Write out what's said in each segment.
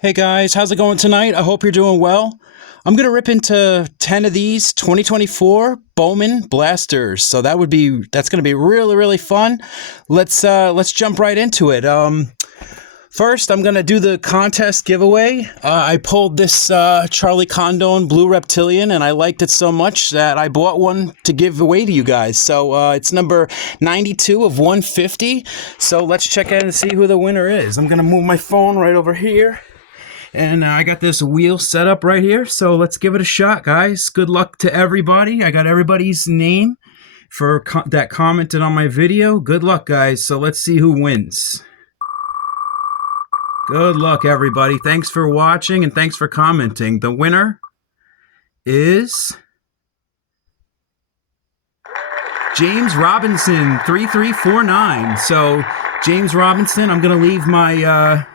Hey guys, how's it going tonight? I hope you're doing well. I'm gonna rip into 10 of these 2024 Bowman blasters. So that's gonna be really fun. Let's jump right into it. First, I'm gonna do the contest giveaway. I pulled this Charlie Condon Blue Reptilian, and I liked it so much that I bought one to give away to you guys. So it's number 92 of 150. So let's check out and see who the winner is. I'm gonna move my phone right over here. And I got this wheel set up right here, so let's give it a shot, guys. Good luck to everybody. I got everybody's name for that commented on my video. Good luck, guys. So let's see who wins. Good luck, everybody. Thanks for watching and thanks for commenting. The winner is James Robinson, 3349. So, James Robinson, I'm going to leave my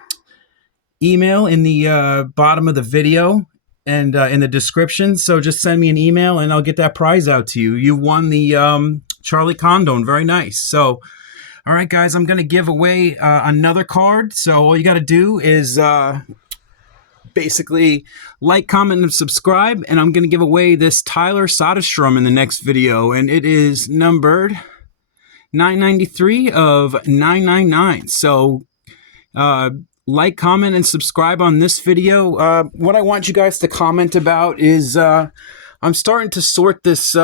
email in the bottom of the video and in the description. So just send me an email and I'll get that prize out to you. You won the Charlie Condon. Very nice. So, all right, guys, I'm going to give away another card. So all you got to do is basically like, comment, and subscribe. And I'm going to give away this Tyler Soderstrom in the next video. And it is numbered 993 of 999. So, like, comment, and subscribe on this video. What I want you guys to comment about is I'm starting to sort this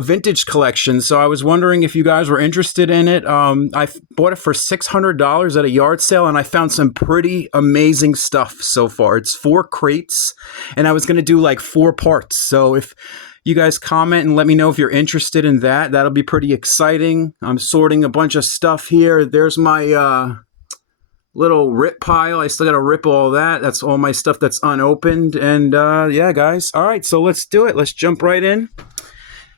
vintage collection. So I was wondering if you guys were interested in it. I bought it for $600 at a yard sale, and I found some pretty amazing stuff so far. It's 4 crates, and I was going to do like 4 parts. So if you guys comment and let me know if you're interested in that, that'll be pretty exciting. I'm sorting a bunch of stuff here. There's my little rip pile. I still got to rip all that. That's all my stuff that's unopened. And yeah, guys. All right, so let's do it. Let's jump right in.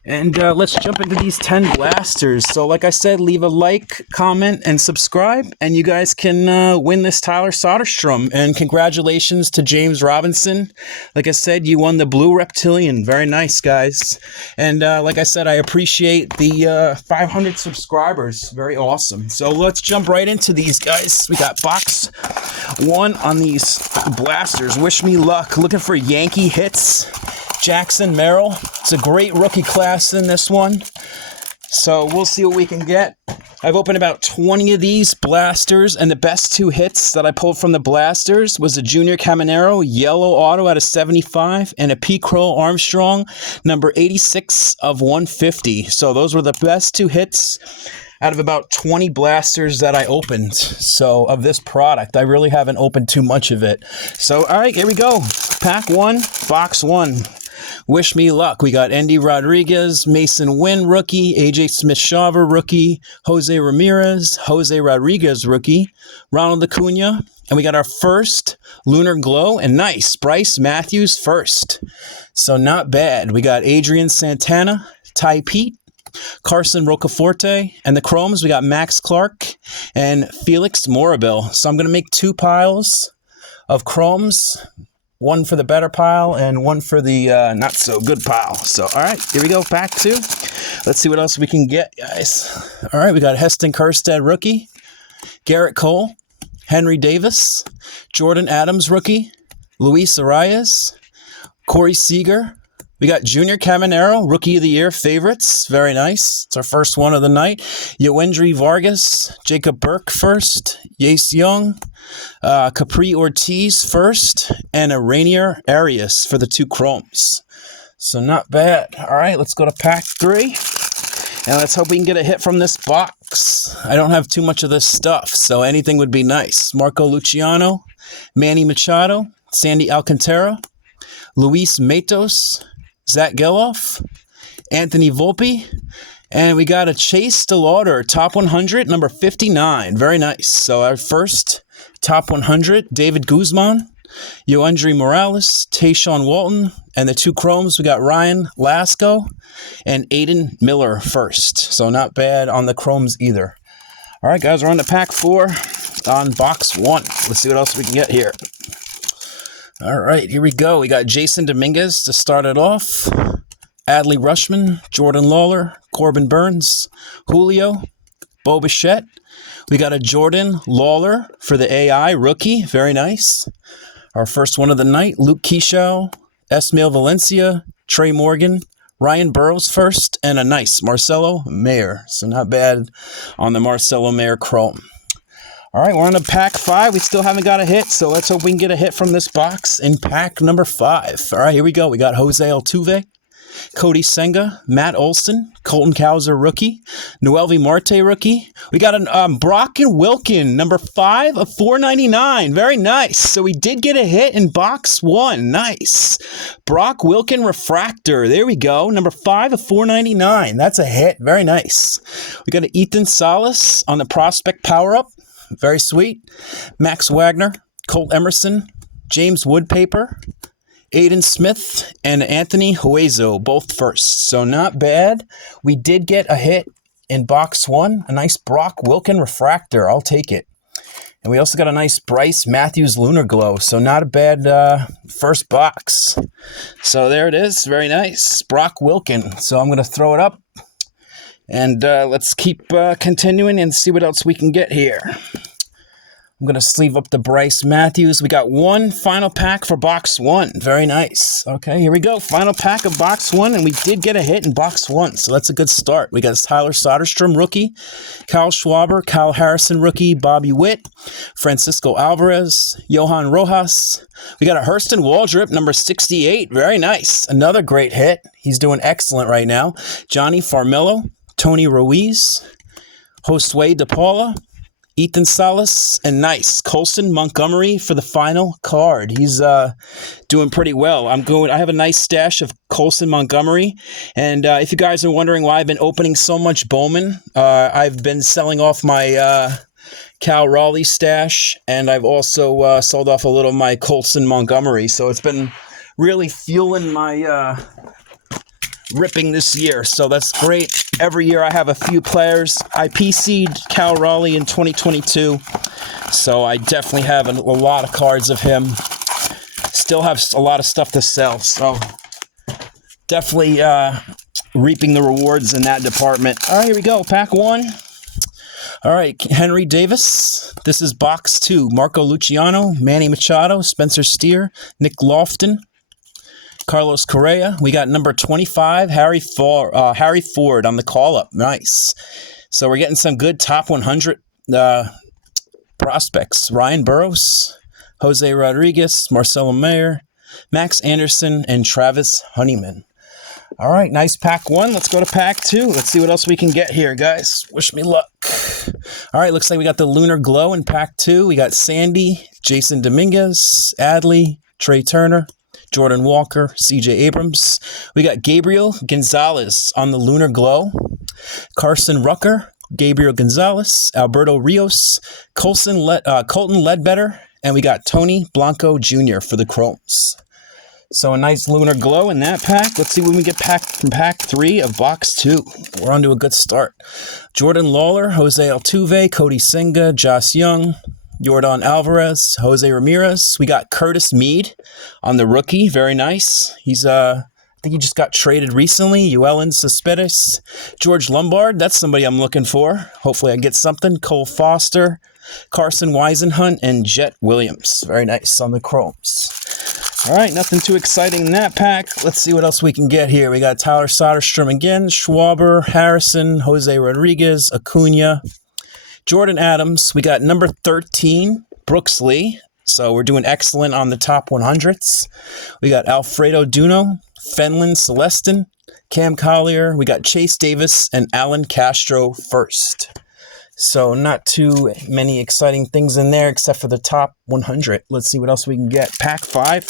And let's jump into these 10 blasters. So like I said, leave a like, comment, and subscribe. And you guys can win this Tyler Soderstrom. And congratulations to James Robinson. Like I said, you won the Blue Reptilian. Very nice, guys. And like I said, I appreciate the 500 subscribers. Very awesome. So let's jump right into these, guys. We got box 1 on these blasters. Wish me luck. Looking for Yankee hits. Jackson Merrill. It's a great rookie class in this one. So we'll see what we can get. I've opened about 20 of these blasters, and the best 2 hits that I pulled from the blasters was a Junior Caminero yellow auto out of 75 and a P. Crow Armstrong number 86 of 150. So those were the best 2 hits out of about 20 blasters that I opened. So of this product, I really haven't opened too much of it. So all right, here we go. Pack 1, box 1. Wish me luck. We got Andy Rodriguez, Mason Wynn rookie, AJ Smith-Shawver rookie, Jose Ramirez, Jose Rodriguez rookie, Ronald Acuna, and we got our first Lunar Glow, and nice, Bryce Matthews first. So not bad. We got Adrian Santana, Ty Pete, Carson Rocaforte, and the Chromes, we got Max Clark and Felix Morabel. So I'm going to make 2 piles of Chromes. 1 for the better pile and 1 for the not so good pile. So, all right, here we go, pack 2. Let's see what else we can get, guys. All right, we got Heston Kjerstad rookie, Garrett Cole, Henry Davis, Jordan Adams rookie, Luis Arias, Corey Seager. We got Junior Caminero, Rookie of the Year favorites. Very nice. It's our first one of the night. Yoendry Vargas, Jacob Burke first, Yace Young, Capri Ortiz first, and a Rainier Arias for the 2 Chromes. So not bad. All right, let's go to pack 3. And let's hope we can get a hit from this box. I don't have too much of this stuff, so anything would be nice. Marco Luciano, Manny Machado, Sandy Alcantara, Luis Matos, Zach Geloff, Anthony Volpe, and we got a Chase DeLauder, top 100, number 59. Very nice. So our first top 100, David Guzman, Yoendry Morales, Tayshawn Walton, and the 2 Chromes, we got Ryan Lasco and Aiden Miller first. So not bad on the Chromes either. All right, guys, we're on to pack 4 on box 1. Let's see what else we can get here. All right, here we go. We got Jason Dominguez to start it off. Adley Rushman, Jordan Lawler, Corbin Burns, Julio, Bo Bichette. We got a Jordan Lawler for the AI rookie. Very nice. Our first one of the night, Luke Keyshaw, Esmail Valencia, Trey Morgan, Ryan Burrows first, and a nice Marcelo Mayer. So not bad on the Marcelo Mayer chrome. All right, we're on to pack 5. We still haven't got a hit, so let's hope we can get a hit from this box in pack number 5. All right, here we go. We got Jose Altuve, Cody Senga, Matt Olson, Colton Cowser rookie, Noelvi Marte rookie. We got a Brock and Wilkin, number 5 of 499. Very nice. So we did get a hit in box 1. Nice. Brock Wilkin refractor. There we go. Number 5 of 499. That's a hit. Very nice. We got an Ethan Salas on the prospect power-up. Very sweet. Max Wagner, Colt Emerson, James Woodpaper, Aiden Smith, and Anthony Huezo, both first. So not bad. We did get a hit in box 1, a nice Brock Wilkin refractor. I'll take it. And we also got a nice Bryce Matthews Lunar Glow. So not a bad first box. So there it is. Very nice. Brock Wilkin. So I'm going to throw it up. And let's keep continuing and see what else we can get here. I'm going to sleeve up the Bryce Matthews. We got one final pack for box 1. Very nice. Okay, here we go. Final pack of box 1, and we did get a hit in box 1, so that's a good start. We got Tyler Soderstrom, rookie, Kyle Schwarber, Kyle Harrison, rookie, Bobby Witt, Francisco Alvarez, Johan Rojas. We got a Hurston Waldrop, number 68. Very nice. Another great hit. He's doing excellent right now. Johnny Farmelo, Tony Ruiz, Josue DePaula, Ethan Salas, and nice Colson Montgomery for the final card. He's doing pretty well. I have a nice stash of Colson Montgomery, and if you guys are wondering why I've been opening so much Bowman, I've been selling off my Cal Raleigh stash, and I've also sold off a little of my Colson Montgomery. So it's been really fueling my ripping this year, so that's great. Every year I have a few players. I PC'd Cal Raleigh in 2022, so I definitely have a lot of cards of him. Still have a lot of stuff to sell, so definitely reaping the rewards in that department. All right, here we go. Pack 1. All right, Henry Davis. This is box 2. Marco Luciano, Manny Machado, Spencer Steer, Nick Lofton, Carlos Correa. We got number 25, Harry Ford on the call-up. Nice. So we're getting some good top 100 prospects. Ryan Burrows, Jose Rodriguez, Marcelo Mayer, Max Anderson, and Travis Honeyman. All right, nice pack 1. Let's go to pack 2. Let's see what else we can get here, guys. Wish me luck. All right, looks like we got the Lunar Glow in pack 2. We got Sandy, Jason Dominguez, Adley, Trey Turner, Jordan Walker, C.J. Abrams. We got Gabriel Gonzalez on the Lunar Glow, Carson Rucker, Gabriel Gonzalez, Alberto Rios, Colton Ledbetter, and we got Tony Blanco Jr. for the Chromes. So a nice Lunar Glow in that pack. Let's see when we get from pack 3 of box 2. We're on to a good start. Jordan Lawler, Jose Altuve, Cody Senga, Josh Young, Yordan Alvarez, Jose Ramirez. We got Curtis Mead on the rookie. Very nice. He's, I think he just got traded recently. Yuelen Cespedes. George Lombard. That's somebody I'm looking for. Hopefully I get something. Cole Foster, Carson Weisenhunt, and Jet Williams. Very nice on the Chromes. All right, nothing too exciting in that pack. Let's see what else we can get here. We got Tyler Soderstrom again, Schwarber, Harrison, Jose Rodriguez, Acuna, Jordan Adams. We got number 13, Brooks Lee. So we're doing excellent on the top 100s. We got Alfredo Duno, Fenlon Celestin, Cam Collier. We got Chase Davis and Alan Castro first. So not too many exciting things in there except for the top 100. Let's see what else we can get. Pack 5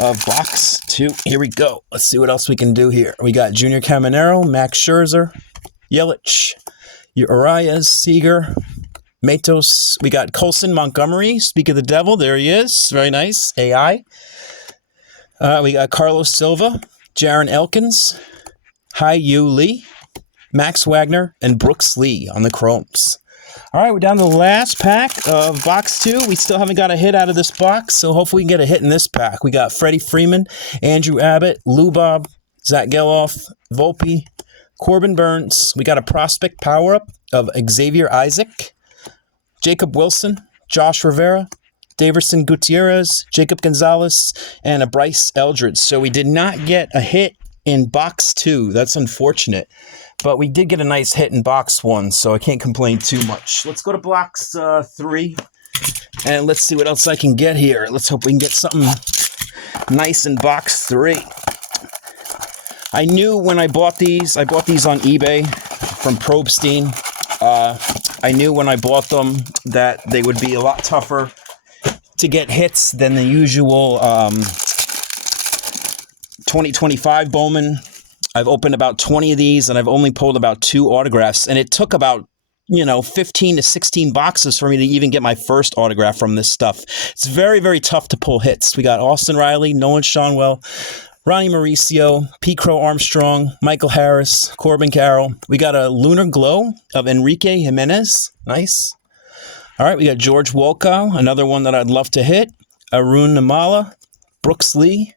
of box 2. Here we go. Let's see what else we can do here. We got Junior Caminero, Max Scherzer, Yelich, Urias, Seager, Matos. We got Colson Montgomery. Speak of the devil. There he is. Very nice. AI. We got Carlos Silva, Jaron Elkins, Hai-Yu Lee, Max Wagner, and Brooks Lee on the Chromes. All right, we're down to the last pack of box 2. We still haven't got a hit out of this box, so hopefully we can get a hit in this pack. We got Freddie Freeman, Andrew Abbott, Lou Bob, Zach Geloff, Volpe, Corbin Burns. We got a prospect power-up of Xavier Isaac, Jacob Wilson, Josh Rivera, Daverson Gutierrez, Jacob Gonzalez, and a Bryce Eldridge. So we did not get a hit in box 2. That's unfortunate. But we did get a nice hit in box 1, so I can't complain too much. Let's go to box 3, and let's see what else I can get here. Let's hope we can get something nice in box 3. I knew when I bought these on eBay from Probstein. I knew when I bought them that they would be a lot tougher to get hits than the usual 2025 Bowman. I've opened about 20 of these, and I've only pulled about 2 autographs, and it took about 15 to 16 boxes for me to even get my first autograph from this stuff. It's very, very tough to pull hits. We got Austin Riley, Nolan Schanuel, Ronnie Mauricio, Pete Crow Armstrong, Michael Harris, Corbin Carroll. We got a Lunar Glow of Enrique Jimenez. Nice. All right, we got George Wolkow, another one that I'd love to hit. Arun Namala, Brooks Lee,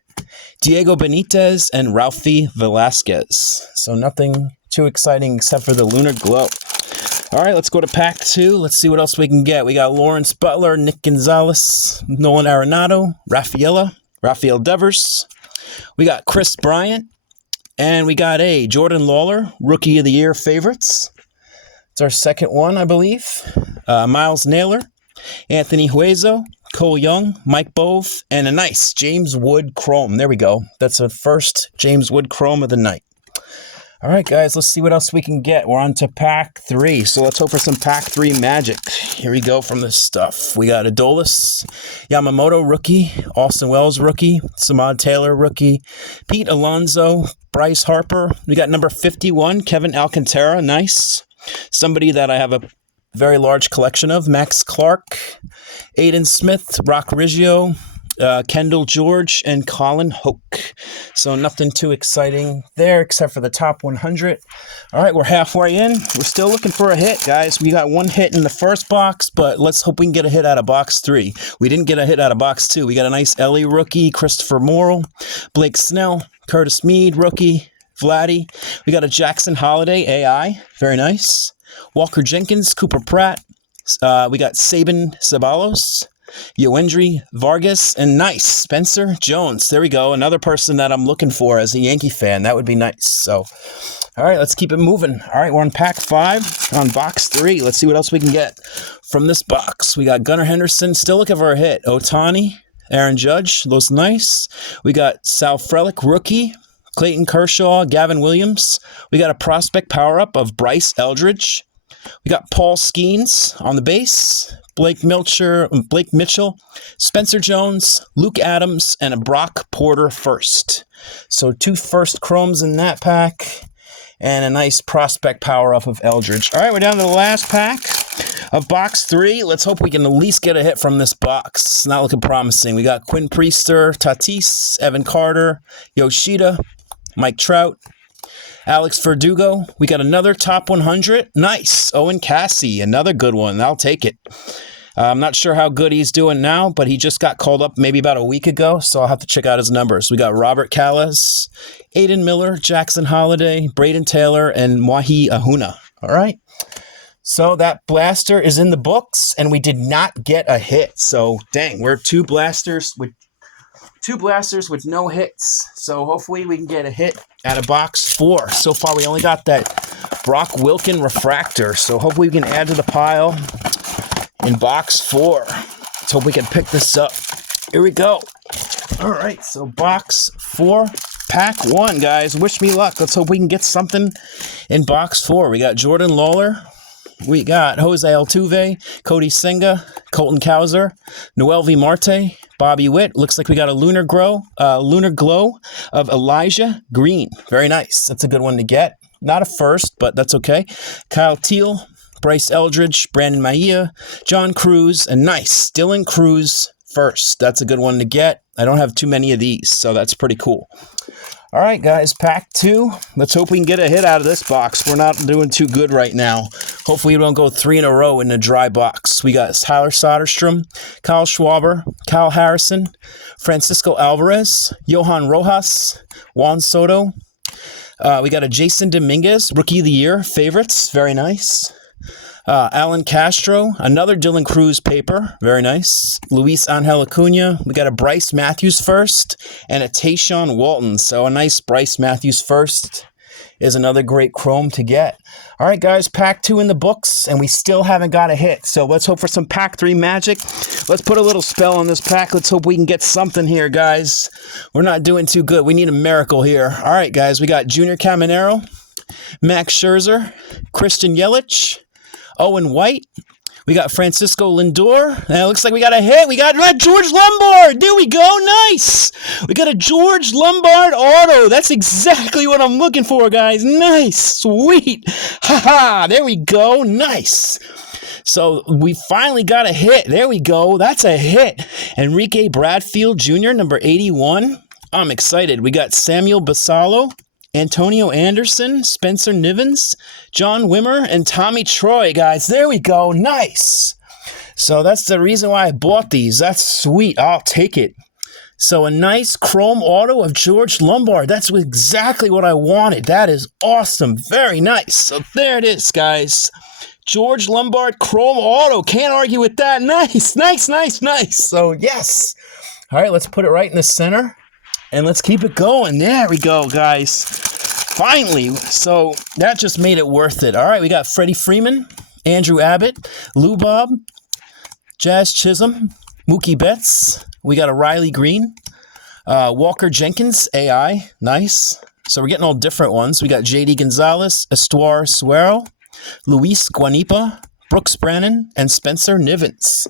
Diego Benitez, and Ralphie Velasquez. So nothing too exciting except for the Lunar Glow. All right, let's go to pack 2. Let's see what else we can get. We got Lawrence Butler, Nick Gonzalez, Nolan Arenado, Rafael Devers. We got Chris Bryant, and we got a Jordan Lawler, Rookie of the Year favorites. It's our second one, I believe. Miles Naylor, Anthony Hueso, Cole Young, Mike Bove, and a nice James Wood Chrome. There we go. That's our first James Wood Chrome of the night. All right, guys, let's see what else we can get. We're on to pack 3. So let's hope for some pack 3 magic. Here we go from this stuff. We got Adolis Yamamoto, rookie. Austin Wells, rookie. Samad Taylor, rookie. Pete Alonso, Bryce Harper. We got number 51, Kevin Alcantara. Nice. Somebody that I have a very large collection of. Max Clark, Aiden Smith, Rock Riggio, Kendall George, and Colin Hoke. So nothing too exciting there except for the top 100. All right, we're halfway in. We're still looking for a hit, guys. We got 1 hit in the first box, but let's hope we can get a hit out of box 3. We didn't get a hit out of box 2. We got a nice Ellie rookie, Christopher Morrill, Blake Snell, Curtis Mead, rookie, Vladdy. We got a Jackson Holiday AI. Very nice. Walker Jenkins, Cooper Pratt. We got Sabin Ceballos, Yoendry Vargas, and nice Spencer Jones. There we go. Another person that I'm looking for as a Yankee fan. That would be nice. So, all right, let's keep it moving. All right, we're on pack 5 on box 3. Let's see what else we can get from this box. We got Gunnar Henderson, still looking for a hit. Ohtani, Aaron Judge, those nice. We got Sal Frelick, rookie. Clayton Kershaw, Gavin Williams. We got a prospect power-up of Bryce Eldridge. We got Paul Skeens on the base. Blake Mitchell, Spencer Jones, Luke Adams, and a Brock Porter first. So 2 first chromes in that pack, and a nice prospect power-up of Eldridge. All right, we're down to the last pack of box 3. Let's hope we can at least get a hit from this box. It's not looking promising. We got Quinn Priester, Tatis, Evan Carter, Yoshida, Mike Trout, Alex Verdugo. We got another top 100. Nice. Owen Cassie, another good one. I'll take it. I'm not sure how good he's doing now, but he just got called up maybe about a week ago, so I'll have to check out his numbers. We got Robert Callis, Aiden Miller, Jackson Holiday, Braden Taylor, and Wahi Ahuna. All right. So that blaster is in the books, and we did not get a hit. So, dang, we're 2 blasters with no hits. So hopefully we can get a hit out of box 4. So far we only got that Brock Wilken refractor. So hopefully we can add to the pile in box 4. Let's hope we can pick this up. Here we go. All right, so box 4, pack 1, guys. Wish me luck. Let's hope we can get something in box 4. We got Jordan Lawler. We got Jose Altuve, Cody Senga, Colton Cowser, Noel V. Marte, Bobby Witt. Looks like we got a Lunar Glow of Elijah Green. Very nice. That's a good one to get. Not a first, but that's okay. Kyle Teal, Bryce Eldridge, Brandon Maia, John Cruz, and nice. Dylan Cruz first. That's a good one to get. I don't have too many of these, so that's pretty cool. All right, guys, pack 2. Let's hope we can get a hit out of this box. We're not doing too good right now. Hopefully we don't go 3 in a row in a dry box. We got Tyler Soderstrom, Kyle Schwarber, Kyle Harrison, Francisco Alvarez, Johan Rojas, Juan Soto. We got a Jason Dominguez, Rookie of the Year, favorites. Very nice. Alan Castro, another Dylan Cruz paper. Very nice. Luis Angel Acuna. We got a Bryce Matthews first and a Tayshaun Walton. So a nice Bryce Matthews first is another great chrome to get. All right, guys, pack 2 in the books, and we still haven't got a hit. So let's hope for some pack 3 magic. Let's put a little spell on this pack. Let's hope we can get something here, guys. We're not doing too good. We need a miracle here. All right, guys, we got Junior Caminero, Max Scherzer, Christian Yelich, Owen White. We got Francisco Lindor. And it looks like we got a hit. We got George Lombard. There we go. Nice. We got a George Lombard auto. That's exactly what I'm looking for, guys. Nice. Sweet. Ha-ha. There we go. Nice. So we finally got a hit. There we go. That's a hit. Enrique Bradfield Jr., number 81. I'm excited. We got Samuel Basallo, Antonio Anderson, Spencer Nivens, John Wimmer, and Tommy Troy, guys. There we go. Nice. So that's the reason why I bought these. That's sweet. I'll take it. So a nice chrome auto of George Lombard. That's exactly what I wanted. That is awesome. Very nice. So there it is, guys. George Lombard chrome auto. Can't argue with that. Nice, nice, nice, nice. So yes. All right, let's put it right in the center. And let's keep it going. There we go, guys. Finally. So that just made it worth it. All right, we got Freddie Freeman, Andrew Abbott, Lou Bob, Jazz Chisholm, Mookie Betts. We got a Riley Green, Walker Jenkins, AI. Nice. So we're getting all different ones. We got J.D. Gonzalez, Estuar Suero, Luis Guanipa, Brooks Brannon, and Spencer Nivens.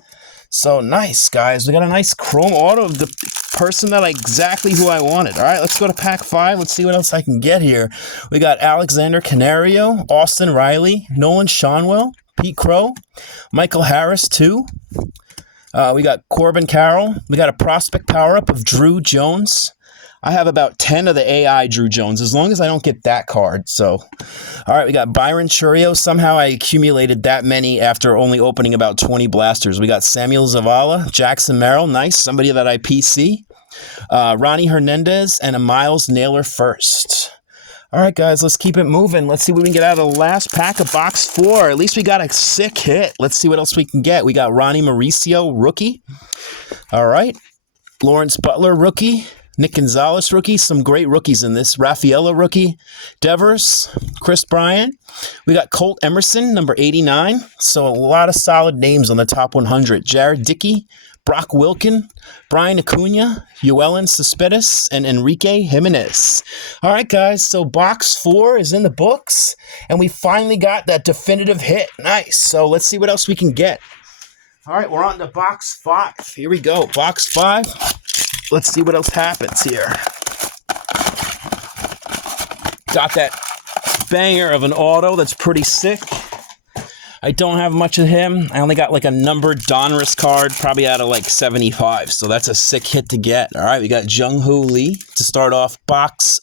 So nice, guys. We got a nice chrome auto of the person that exactly who I wanted. All right, let's go to pack 5. Let's see what else I can get here. We got Alexander Canario, Austin Riley, Nolan Schanuel, Pete Crow, Michael Harris, 2. We got Corbin Carroll. We got a prospect power-up of Drew Jones. I have about 10 of the AI Drew Jones, as long as I don't get that card. So, all right, we got Byron Churio. Somehow I accumulated that many after only opening about 20 blasters. We got Samuel Zavala, Jackson Merrill, nice, somebody that I PC. Ronnie Hernandez, and a Miles Naylor first. All right, guys, let's keep it moving. Let's see what we can get out of the last pack of box 4. At least we got a sick hit. Let's see what else we can get. We got Ronnie Mauricio, rookie. All right. Lawrence Butler, rookie. Nick Gonzalez, rookie. Some great rookies in this. Rafaela, rookie. Devers, Chris Bryant. We got Colt Emerson, number 89. So a lot of solid names on the top 100. Jared Dickey, Brock Wilken, Brian Acuna, Yoelin Cespedes, and Enrique Jimenez. All right, guys, so box 4 is in the books, and we finally got that definitive hit. Nice. So let's see what else we can get. All right, we're on to box 5. Here we go. Box 5. Let's see what else happens here. Got that banger of an auto that's pretty sick. I don't have much of him. I only got like a numbered Donruss card, probably out of like 75. So that's a sick hit to get. All right, we got Jung-Hoo Lee to start off box.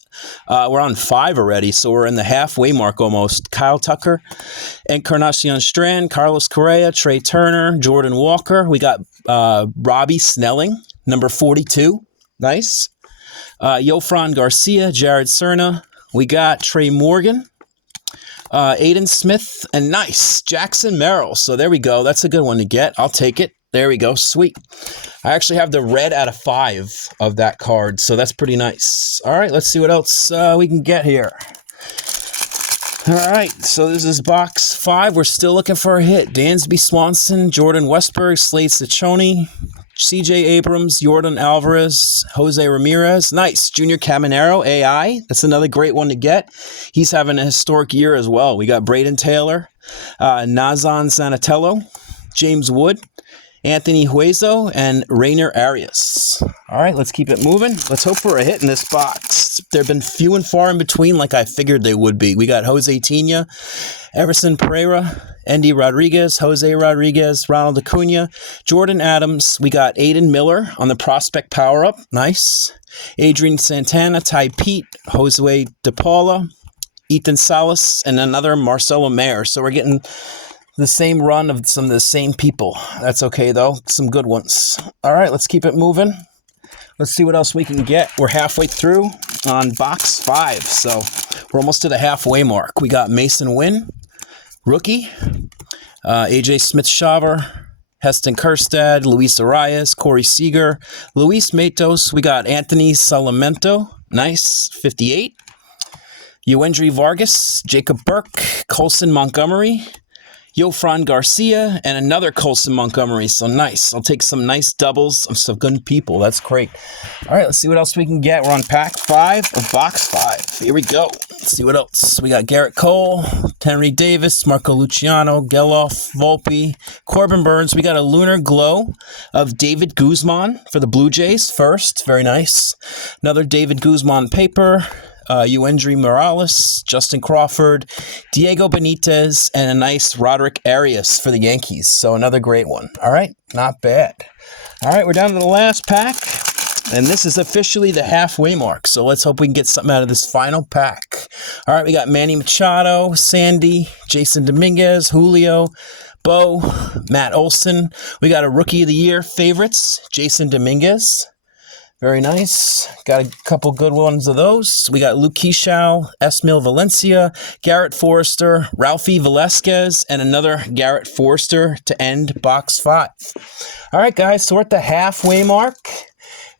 We're on 5 already, so we're in the halfway mark almost. Kyle Tucker, Encarnacion Strand, Carlos Correa, Trey Turner, Jordan Walker. We got Robbie Snelling, number 42. Nice. Yofran Garcia, Jared Cerna. We got Trey Morgan, Aiden Smith, and nice, Jackson Merrill. So there we go. That's a good one to get. I'll take it. There we go. Sweet. I actually have the red out of 5 of that card, so that's pretty nice. All right, let's see what else we can get here. All right, so this is box 5. We're still looking for a hit. Dansby Swanson, Jordan Westberg, Slade Ciccone, C.J. Abrams, Yordan Alvarez, Jose Ramirez. Nice. Junior Caminero, AI. That's another great one to get. He's having a historic year as well. We got Braden Taylor, Nazan Sanatello, James Wood, Anthony Hueso, and Rainer Arias. All right, let's keep it moving. Let's hope for a hit in this box. They've been few and far in between like I figured they would be. We got Jose Tina, Everson Pereira, Endy Rodriguez, Jose Rodriguez, Ronald Acuna, Jordan Adams. We got Aiden Miller on the prospect power-up. Nice. Adrian Santana, Ty Pete, Jose DePaula, Ethan Salas, and another Marcelo Mayer. So we're getting the same run of some of the same people. That's okay, though. Some good ones. All right, let's keep it moving. Let's see what else we can get. We're halfway through on box 5, so we're almost to the halfway mark. We got Mason Wynn, rookie. AJ Smith-Shawver, Heston Kjerstad, Luis Arias, Corey Seager, Luis Matos. We got Anthony Salamento, nice, 58. Yoendry Vargas, Jacob Burke, Colson Montgomery, Yofran Garcia, and another Colson Montgomery. So nice. I'll take some nice doubles of some good people. That's great. All right, let's see what else we can get. We're on pack 5 of box 5. Here we go. Let's see what else. We got Garrett Cole, Henry Davis, Marco Luciano, Geloff, Volpe, Corbin Burns. We got a Lunar Glow of David Guzman for the Blue Jays first. Very nice. Another David Guzman paper. Yoendry Morales, Justin Crawford, Diego Benitez, and a nice Roderick Arias for the Yankees. So another great one. All right, not bad. All right, we're down to the last pack, and this is officially the halfway mark. So let's hope we can get something out of this final pack. All right, we got Manny Machado, Sandy, Jason Dominguez, Julio, Bo, Matt Olson. We got a Rookie of the Year favorites, Jason Dominguez. Very nice. Got a couple good ones of those. We got Luke Keyshaw, Esmil Valencia, Garrett Forrester, Ralphie Velasquez, and another Garrett Forrester to end box 5. All right, guys, so we're at the halfway mark.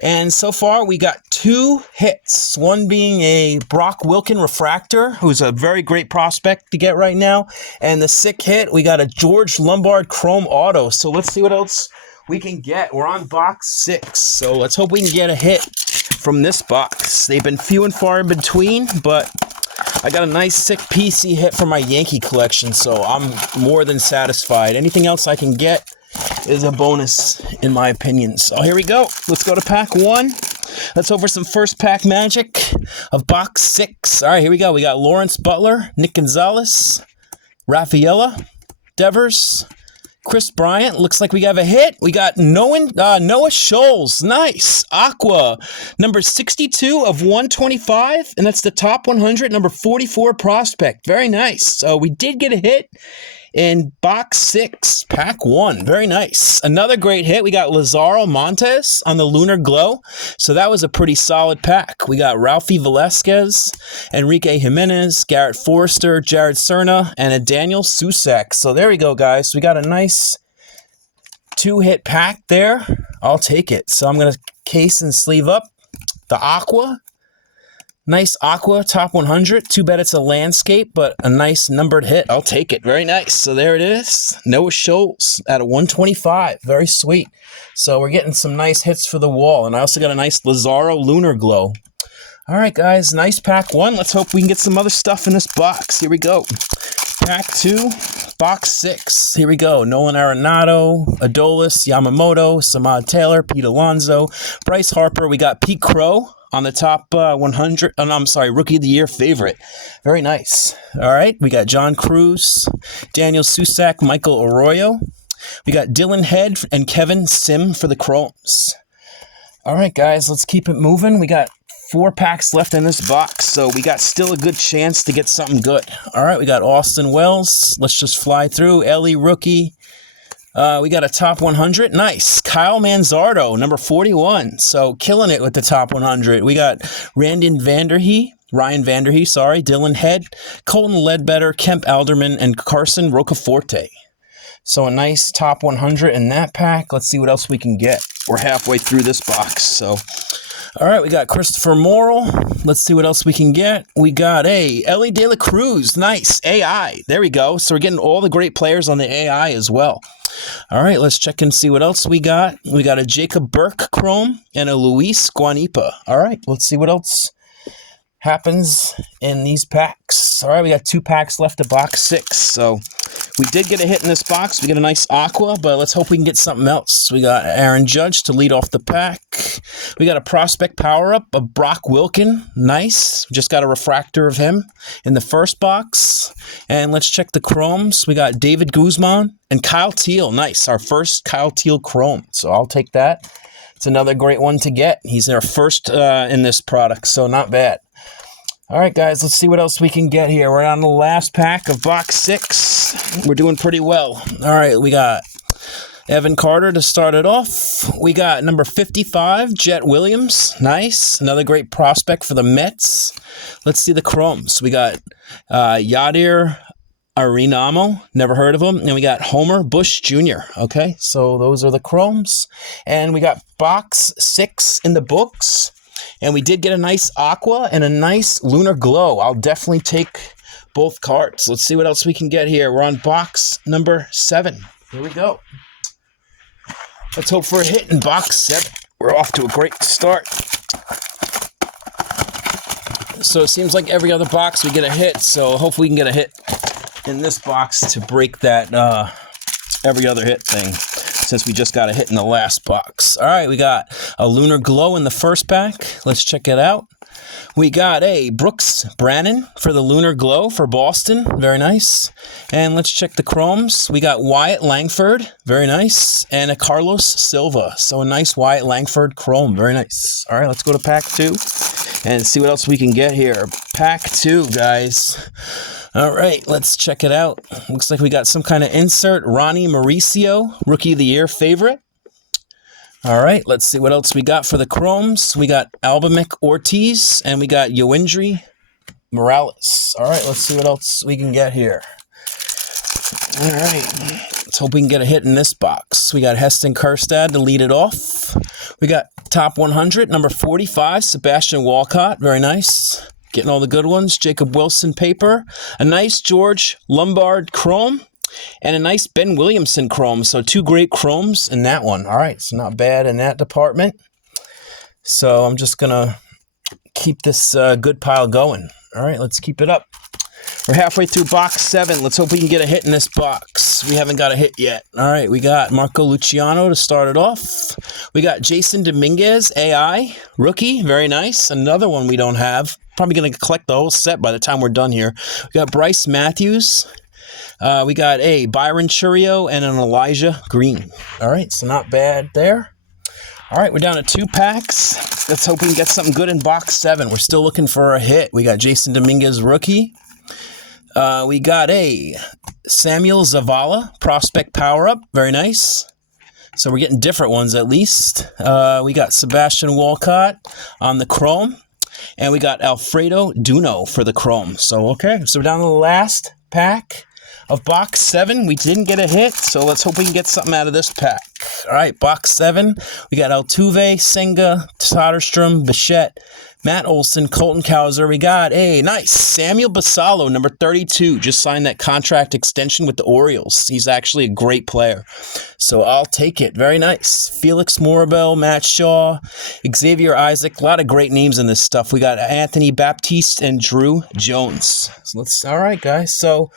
And so far, we got 2 hits. One being a Brock Wilken refractor, who's a very great prospect to get right now. And the sick hit, we got a George Lombard Chrome Auto. So let's see what else we can get. We're on box 6, so let's hope we can get a hit from this box. They've been few and far in between, but I got a nice sick PC hit for my Yankee collection, so I'm more than satisfied. Anything else I can get is a bonus, in my opinion. So here we go. Let's go to pack 1. Let's hope for some first pack magic of box 6. All right, here we go. We got Lawrence Butler, Nick Gonzalez, Rafaela Devers, Chris Bryant. Looks like we have a hit. We got Noah Scholes. Nice. Aqua. Number 62 of 125. And that's the top 100. Number 44 prospect. Very nice. So we did get a hit in box 6, pack 1. Very nice. Another great hit. We got Lazaro Montes on the Lunar Glow. So that was a pretty solid pack. We got Ralphie Velasquez, Enrique Jimenez, Garrett Forrester, Jared Cerna, and a Daniel Susac. So there we go, guys. We got a nice 2-hit pack there. I'll take it. So I'm going to case and sleeve up the Aqua. Nice Aqua, top 100. Too bad it's a landscape, but a nice numbered hit. I'll take it. Very nice. So there it is. Noah Scholes at a 125. Very sweet. So we're getting some nice hits for the wall. And I also got a nice Lazaro Lunar Glow. All right, guys. Nice pack 1. Let's hope we can get some other stuff in this box. Here we go. Pack 2, box 6. Here we go. Nolan Arenado, Adolis, Yamamoto, Samad Taylor, Pete Alonso, Bryce Harper. We got Pete Crow on the top 100, Rookie of the Year favorite. Very nice. All right, we got John Cruz, Daniel Susac, Michael Arroyo. We got Dylan Head and Kevin Sim for the Chromes. All right, guys, let's keep it moving. We got 4 packs left in this box, so we got still a good chance to get something good. All right, we got Austin Wells. Let's just fly through. Ellie Rookie. We got a top 100. Nice. Kyle Manzardo, number 41. So killing it with the top 100. We got Ryan Vanderhee, Dylan Head, Colton Ledbetter, Kemp Alderman, and Carson Rocaforte. So a nice top 100 in that pack. Let's see what else we can get. We're halfway through this box. So, all right, we got Christopher Morrill. Let's see what else we can get. We got a Ellie De La Cruz. Nice. AI. There we go. So we're getting all the great players on the AI as well. All right, let's check and see what else we got. We got a Jacob Burke Chrome and a Luis Guanipa. All right, let's see what else happens in these packs. All right, we got 2 packs left of box 6. So we did get a hit in this box. We get a nice Aqua, but let's hope we can get something else. We got Aaron Judge to lead off the pack. We got a prospect power-up of Brock Wilken. Nice. Just got a refractor of him in the first box. And let's check the Chromes. We got David Guzman and Kyle Teal. Nice. Our first Kyle Teal Chrome. So I'll take that. It's another great one to get. He's our first in this product, so not bad. All right, guys, let's see what else we can get here. We're on the last pack of box 6. We're doing pretty well. All right, we got Evan Carter to start it off. We got number 55, Jet Williams. Nice. Another great prospect for the Mets. Let's see the Chromes. We got Yadier Arenamo, never heard of him. And we got Homer Bush Jr. Okay, so those are the chromes. And we got box 6 in the books. And we did get a nice Aqua and a nice Lunar Glow. I'll definitely take both cards. Let's see what else we can get here. We're on box number 7. Here we go. Let's hope for a hit in box 7. We're off to a great start. So it seems like every other box we get a hit. So hopefully we can get a hit in this box to break that every other hit thing, since we just got a hit in the last box. All right, we got a Lunar Glow in the first pack. Let's check it out. We got a Brooks Brannan for the Lunar Glow for Boston. Very nice. And let's check the chromes. We got Wyatt Langford. Very nice. And a Carlos Silva. So a nice Wyatt Langford chrome. Very nice. All right, let's go to pack 2 and see what else we can get here. Pack 2, guys. All right, let's check it out. Looks like we got some kind of insert. Ronnie Mauricio, Rookie of the Year favorite. All right, let's see what else we got for the chromes. We got Albamic Ortiz, and we got Yoendry Morales. All right, let's see what else we can get here. All right, let's hope we can get a hit in this box. We got Heston Kjerstad to lead it off. We got top 100, number 45, Sebastian Walcott. Very nice. Getting all the good ones. Jacob Wilson paper. A nice George Lombard chrome. And a nice Ben Williamson chrome. So 2 great chromes in that one. All right, so not bad in that department. So I'm just going to keep this good pile going. All right, let's keep it up. We're halfway through box 7. Let's hope we can get a hit in this box. We haven't got a hit yet. All right, we got Marco Luciano to start it off. We got Jason Dominguez, AI, rookie. Very nice. Another one we don't have. Probably going to collect the whole set by the time we're done here. We got Bryce Matthews. We got a Byron Churio and an Elijah Green. All right, so not bad there. All right, we're down to 2 packs. Let's hope we can get something good in box 7. We're still looking for a hit. We got Jason Dominguez, rookie. We got a Samuel Zavala, prospect power-up. Very nice. So we're getting different ones at least. We got Sebastian Walcott on the chrome. And we got Alfredo Duno for the chrome. So, okay, so we're down to the last pack of box 7. We didn't get a hit, so let's hope we can get something out of this pack. All right, box 7. We got Altuve, Senga, Soderstrom, Bichette, Matt Olson, Colton Cowser. We got a nice Samuel Basallo, number 32. Just signed that contract extension with the Orioles. He's actually a great player, so I'll take it. Very nice. Felix Morabel, Matt Shaw, Xavier Isaac. A lot of great names in this stuff. We got Anthony Baptiste and Drew Jones. So all right, guys. So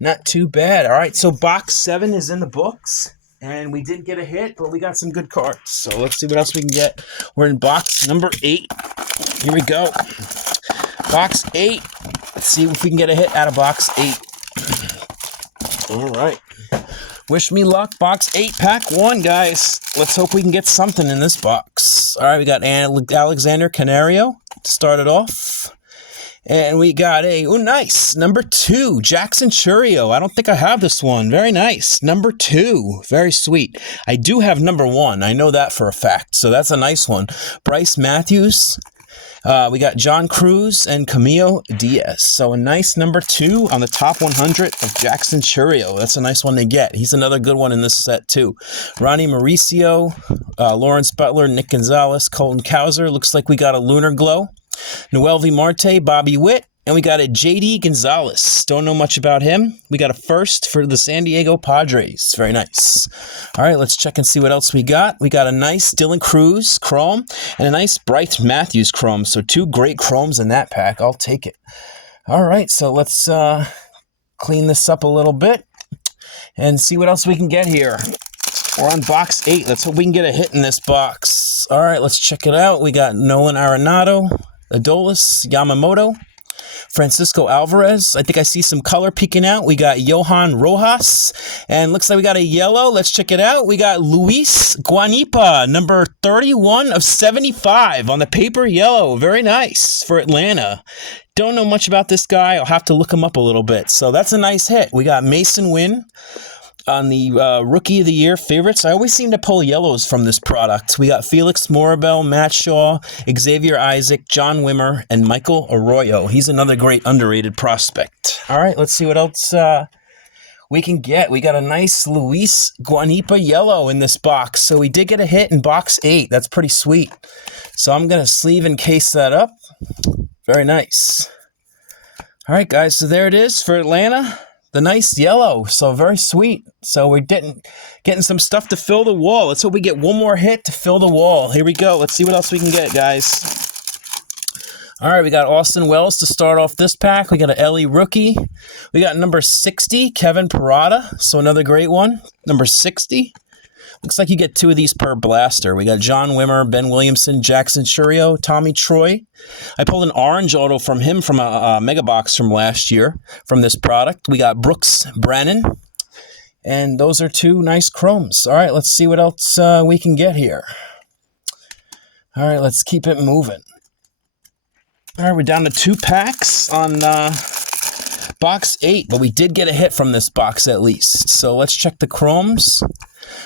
not too bad. All right, so box 7 is in the books. And we didn't get a hit, but we got some good cards. So let's see what else we can get. We're in box number 8. Here we go. Box 8. Let's see if we can get a hit out of box 8. All right. Wish me luck. Box 8, pack 1, guys. Let's hope we can get something in this box. All right, we got Alexander Canario to start it off. And we got a, nice, number 2, Jackson Churio. I don't think I have this one. Very nice. Number 2. Very sweet. I do have number 1. I know that for a fact. So that's a nice one. Bryce Matthews. We got John Cruz and Camilo Diaz. So a nice number 2 on the top 100 of Jackson Churio. That's a nice one to get. He's another good one in this set too. Ronnie Mauricio, Lawrence Butler, Nick Gonzalez, Colton Cowser. Looks like we got a Lunar Glow. Noelvi Marte, Bobby Witt, and we got a J.D. Gonzalez. Don't know much about him. We got a first for the San Diego Padres. Very nice. All right, let's check and see what else we got. We got a nice Dylan Cruz chrome and a nice Bryce Matthews chrome. So 2 great chromes in that pack. I'll take it. All right, so let's clean this up a little bit and see what else we can get here. We're on box 8. Let's hope we can get a hit in this box. All right, let's check it out. We got Nolan Arenado, Adolis Yamamoto, Francisco Alvarez. I think I see some color peeking out. We got Johan Rojas, and looks like we got a yellow. Let's check it out. We got Luis Guanipa, number 31 of 75 on the paper yellow. Very nice for Atlanta. Don't know much about this guy. I'll have to look him up a little bit. So that's a nice hit. We got Mason Wynn. on the Rookie of the Year favorites. I always seem to pull yellows from this product. We got Felix Morabel, Matt Shaw, Xavier Isaac, John Wimmer, and Michael Arroyo. He's another great underrated prospect. All right, let's see what else we can get. We got a nice Luis Guanipa yellow in this box. So we did get a hit in box 8. That's pretty sweet. So I'm going to sleeve and case that up. Very nice. All right, guys, so there it is for Atlanta. The nice yellow, so very sweet. So we're getting some stuff to fill the wall. Let's hope we get one more hit to fill the wall. Here we go. Let's see what else we can get, guys. All right, we got Austin Wells to start off this pack. We got an Ellie rookie. We got number 60, Kevin Parada. So another great one. Number 60. Looks like you get 2 of these per blaster. We got John Wimmer, Ben Williamson, Jackson Churio, Tommy Troy. I pulled an orange auto from him from a mega box from last year from this product. We got Brooks Brennan. And those are 2 nice chromes. All right, let's see what else we can get here. All right, let's keep it moving. All right, we're down to 2 packs on box 8, but we did get a hit from this box at least. So let's check the chromes.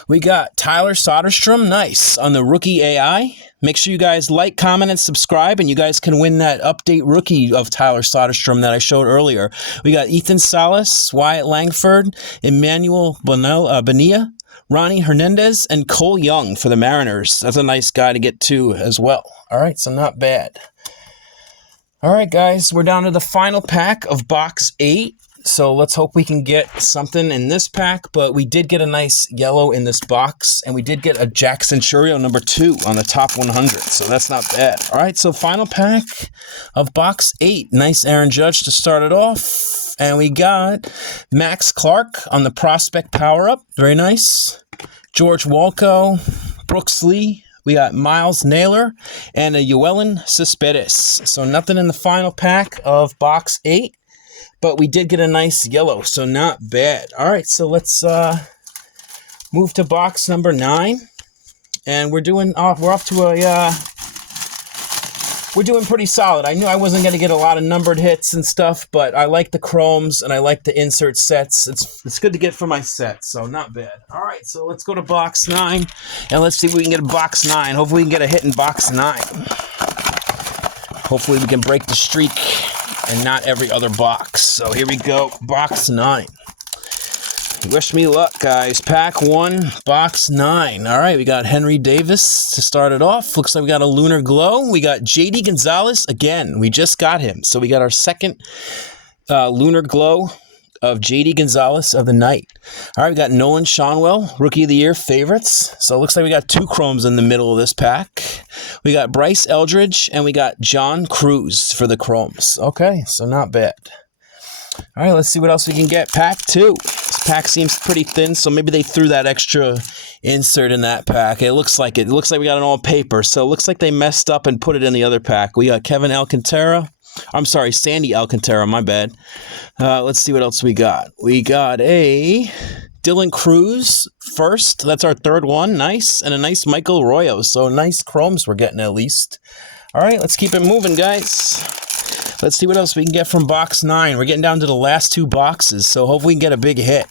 We got Tyler Soderstrom, nice, on the Rookie AI. Make sure you guys like, comment, and subscribe, and you guys can win that update rookie of Tyler Soderstrom that I showed earlier. We got Ethan Salas, Wyatt Langford, Emmanuel Bonilla, Ronnie Hernandez, and Cole Young for the Mariners. That's a nice guy to get 2 as well. All right, so not bad. All right, guys, we're down to the final pack of box 8. So let's hope we can get something in this pack. But we did get a nice yellow in this box. And we did get a Jackson Churio number 2 on the top 100. So that's not bad. All right, so final pack of box 8. Nice Aaron Judge to start it off. And we got Max Clark on the Prospect Power-Up. Very nice. George Walco, Brooks Lee. We got Miles Naylor and a Yoelin Cespedes. So nothing in the final pack of box 8. But we did get a nice yellow, so not bad. All right, so let's move to box number 9. And we're off to a... we're doing pretty solid. I knew I wasn't going to get a lot of numbered hits and stuff, but I like the chromes and I like the insert sets. It's good to get for my set, so not bad. All right, so let's go to box 9, and let's see if we can get a box 9. Hopefully we can get a hit in box 9. Hopefully we can break the streak and not every other box. So here we go, box 9. Wish me luck, guys. Pack 1, box 9. All right, we got Henry Davis to start it off. Looks like we got a Lunar Glow. We got JD Gonzalez again. We just got him. So we got our second Lunar Glow of JD Gonzalez of the night. All right, we got Nolan Schanuel, Rookie of the Year favorites. So it looks like we got 2 chromes in the middle of this pack. We got Bryce Eldridge, and we got John Cruz for the chromes. Okay, so not bad. All right, let's see what else we can get. Pack 2. This pack seems pretty thin, so maybe they threw that extra insert in that pack. It looks like it. It looks like we got it all paper, so it looks like they messed up and put it in the other pack. We got Kevin Alcantara. I'm sorry, Sandy Alcantara, my bad. Let's see what else we got. We got a Dylan Cruz first. That's our 3rd one. Nice. And a nice Michael Arroyo. So nice chromes we're getting at least. All right, let's keep it moving, guys. Let's see what else we can get from box 9. We're getting down to the last 2 boxes, so hopefully we can get a big hit.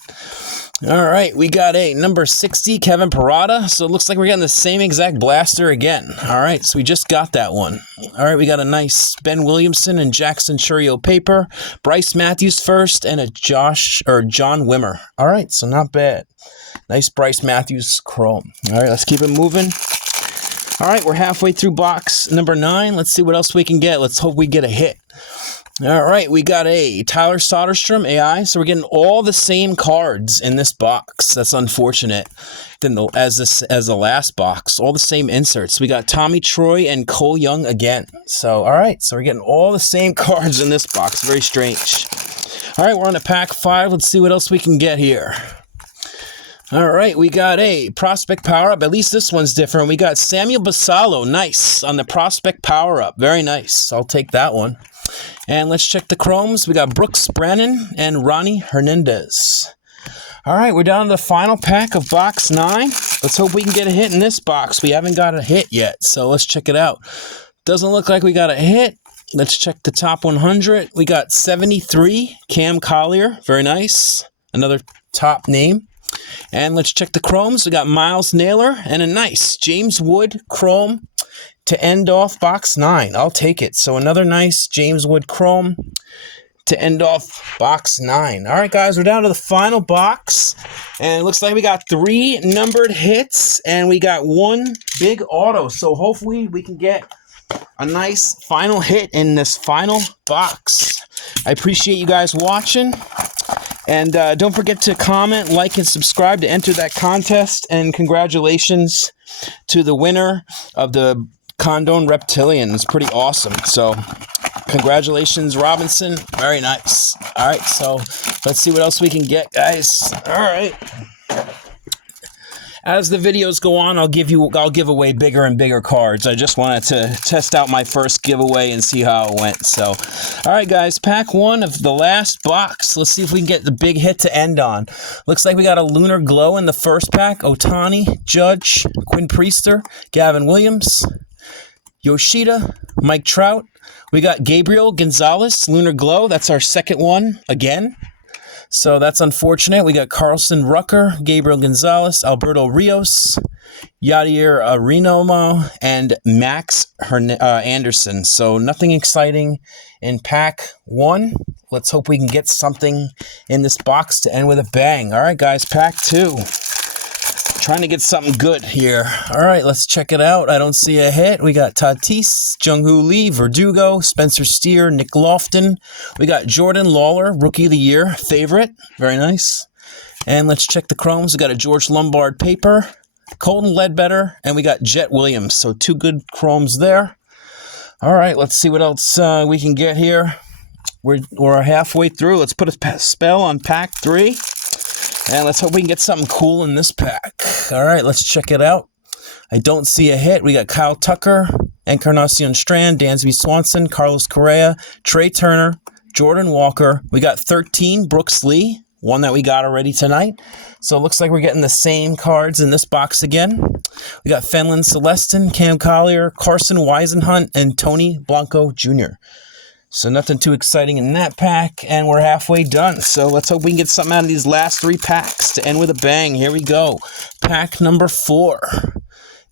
All right, we got a number 60, Kevin Parada. So it looks like we're getting the same exact blaster again. All right, so we just got that one. All right, we got a nice Ben Williamson and Jackson Churio paper, Bryce Matthews first, and a John Wimmer. All right, so not bad. Nice Bryce Matthews chrome. All right, let's keep it moving. All right, we're halfway through box number 9. Let's see what else we can get. Let's hope we get a hit. All right, we got a Tyler Soderstrom AI. So we're getting all the same cards in this box. That's unfortunate. As the last box, all the same inserts. We got Tommy Troy and Cole Young again. So, all right, so we're getting all the same cards in this box. Very strange. All right, we're on to pack 5. Let's see what else we can get here. All right, we got a Prospect Power-Up. At least this one's different. We got Samuel Basallo, nice, on the Prospect Power-Up. Very nice. I'll take that one. And let's check the chromes. We got Brooks Brennan and Ronnie Hernandez. All right, we're down to the final pack of box 9. Let's hope we can get a hit in this box. We haven't got a hit yet, so let's check it out. Doesn't look like we got a hit. Let's check the top 100. We got 73, Cam Collier. Very nice. Another top name. And let's check the chromes. We got Miles Naylor and a nice James Wood chrome to end off box 9. I'll take it. So another nice James Wood chrome to end off box 9. All right, guys, we're down to the final box. And it looks like we got 3 numbered hits and we got 1 big auto. So hopefully we can get a nice final hit in this final box. I appreciate you guys watching. And don't forget to comment, like, and subscribe to enter that contest. And congratulations to the winner of the Condon Reptilian. It's pretty awesome. So congratulations, Robinson. Very nice. All right, so let's see what else we can get, guys. All right. As the videos go on, I'll give away bigger and bigger cards. I just wanted to test out my first giveaway and see how it went. So, all right, guys, pack 1 of the last box. Let's see if we can get the big hit to end on. Looks like we got a Lunar Glow in the first pack. Ohtani, Judge, Quinn Priester, Gavin Williams, Yoshida, Mike Trout. We got Gabriel Gonzalez, Lunar Glow. That's our second one again. So that's unfortunate. We got Carlson Rucker, Gabriel Gonzalez, Alberto Rios, Yadier Renomo, and Max Anderson. So nothing exciting in pack 1. Let's hope we can get something in this box to end with a bang. All right, guys, pack 2. Trying to get something good here. All right, let's check it out. I don't see a hit. We got Tatis, Jung-Hoo Lee, Verdugo, Spencer Steer, Nick Lofton. We got Jordan Lawler, Rookie of the Year, favorite. Very nice. And let's check the chromes. We got a George Lombard paper, Colton Ledbetter, and we got Jet Williams. So 2 good chromes there. All right, let's see what else we can get here. We're halfway through. Let's put a spell on pack 3. And let's hope we can get something cool in this pack. All right, let's check it out. I don't see a hit. We got Kyle Tucker, Encarnacion Strand, Dansby Swanson, Carlos Correa, Trey Turner, Jordan Walker. We got 13, Brooks Lee, one that we got already tonight. So it looks like we're getting the same cards in this box again. We got Fenlon Celestin, Cam Collier, Carson Weisenhunt, and Tony Blanco Jr. So nothing too exciting in that pack, and we're halfway done. So let's hope we can get something out of these last 3 packs to end with a bang. Here we go. Pack number 4.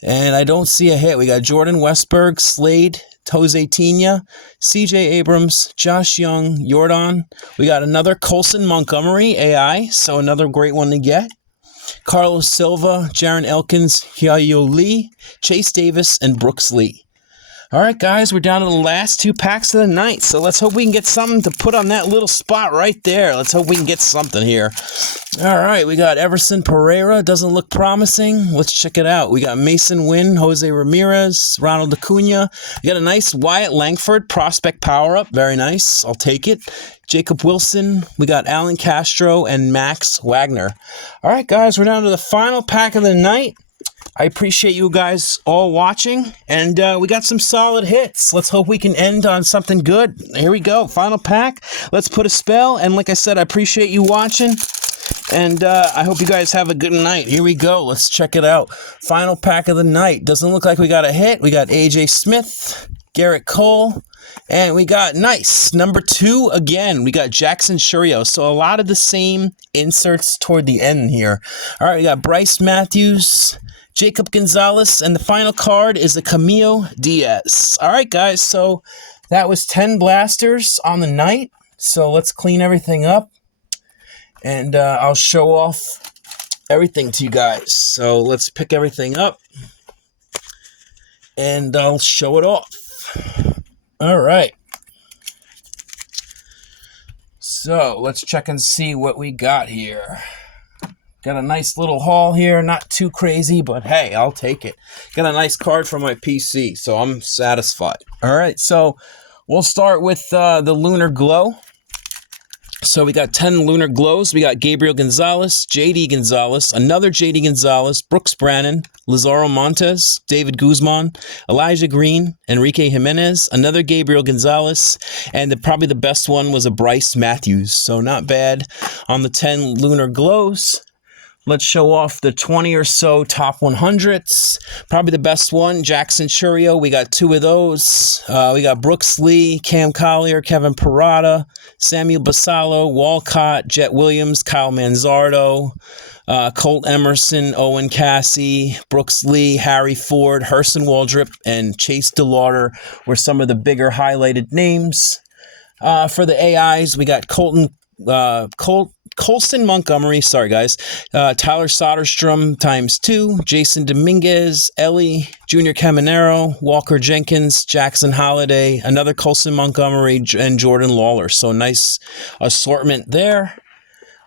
And I don't see a hit. We got Jordan Westberg, Slade, Jose Tina, CJ Abrams, Josh Young, Jordan. We got another Colson Montgomery AI, so another great one to get. Carlos Silva, Jaron Elkins, Hyo Lee, Chase Davis, and Brooks Lee. All right, guys, we're down to the last 2 packs of the night, so let's hope we can get something to put on that little spot right there. Let's hope we can get something here. All right, we got Everson Pereira. Doesn't look promising. Let's check it out. We got Mason Wynn, Jose Ramirez, Ronald Acuna. We got a nice Wyatt Langford prospect power-up. Very nice. I'll take it. Jacob Wilson. We got Alan Castro and Max Wagner. All right, guys, we're down to the final pack of the night. I appreciate you guys all watching, and we got some solid hits. Let's hope we can end on something good. Here we go, final pack. Let's put a spell, and like I said, I appreciate you watching, and I hope you guys have a good night. Here we go, let's check it out. Final pack of the night. Doesn't look like we got a hit. We got AJ Smith, Garrett Cole, and we got, nice, number 2 again. We got Jackson Churio. So a lot of the same inserts toward the end here. All right, we got Bryce Matthews, Jacob Gonzalez, and the final card is a Camilo Diaz. All right, guys, so that was 10 blasters on the night. So let's clean everything up, and I'll show off everything to you guys. So let's pick everything up, and I'll show it off. All right. So let's check and see what we got here. Got a nice little haul here, not too crazy, but hey, I'll take it. Got a nice card for my PC, so I'm satisfied. All right, so we'll start with the Lunar Glow. So we got 10 Lunar Glows. We got Gabriel Gonzalez, J.D. Gonzalez, another J.D. Gonzalez, Brooks Brannon, Lazaro Montes, David Guzman, Elijah Green, Enrique Jimenez, another Gabriel Gonzalez, and probably the best one was a Bryce Matthews. So not bad on the 10 Lunar Glows. Let's show off the 20 or so top 100s. Probably the best one, Jackson Churio. We got 2 of those. We got Brooks Lee, Cam Collier, Kevin Parada, Samuel Basallo, Walcott, Jet Williams, Kyle Manzardo, Colt Emerson, Owen Cassie, Brooks Lee, Harry Ford, Hurston Waldrop, and Chase DeLauder were some of the bigger highlighted names. For the AIs, we got Colson Montgomery, sorry guys, Tyler Soderstrom ×2, Jason Dominguez, Ellie, Junior Caminero, Walker Jenkins, Jackson Holiday, another Colson Montgomery, and Jordan Lawler. So nice assortment there.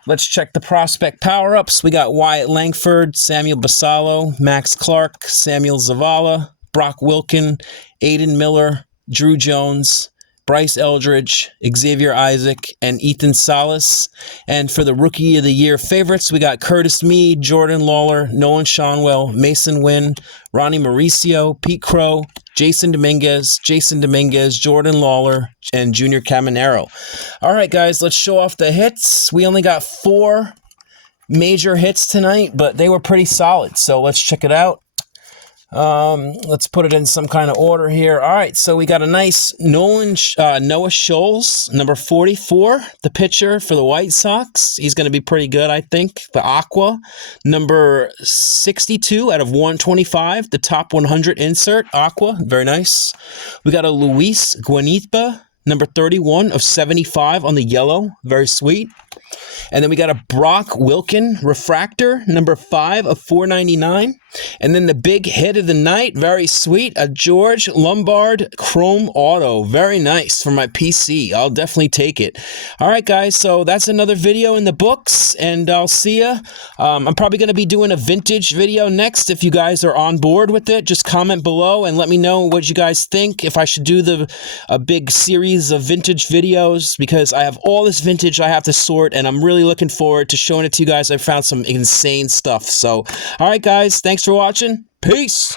Let's check the prospect power-ups. We got Wyatt Langford, Samuel Basallo, Max Clark, Samuel Zavala, Brock Wilken, Aiden Miller, Drew Jones, Bryce Eldridge, Xavier Isaac, and Ethan Salas. And for the Rookie of the Year favorites, we got Curtis Mead, Jordan Lawler, Nolan Shonwell, Mason Wynn, Ronnie Mauricio, Pete Crow, Jason Dominguez, Jordan Lawler, and Junior Caminero. All right, guys, let's show off the hits. We only got 4 major hits tonight, but they were pretty solid. So let's check it out. Let's put it in some kind of order here. All right, so we got a nice Noah Scholes, number 44, the pitcher for the White Sox. He's going to be pretty good, I think. The Aqua, number 62 out of 125, the top 100 insert, Aqua, very nice. We got a Luis Guanizba, number 31 of 75 on the yellow, very sweet. And then we got a Brock Wilken refractor, number 5 of 499. And then the big hit of the night, very sweet, a George Lombard Chrome Auto. Very nice for my PC. I'll definitely take it. All right, guys, so that's another video in the books, and I'll see ya. I'm probably going to be doing a vintage video next. If you guys are on board with it, just comment below and let me know what you guys think, if I should do a big series of vintage videos, because I have all this vintage I have to sort, and I'm really looking forward to showing it to you guys. I found some insane stuff. So, all right, guys, thanks for watching. Peace.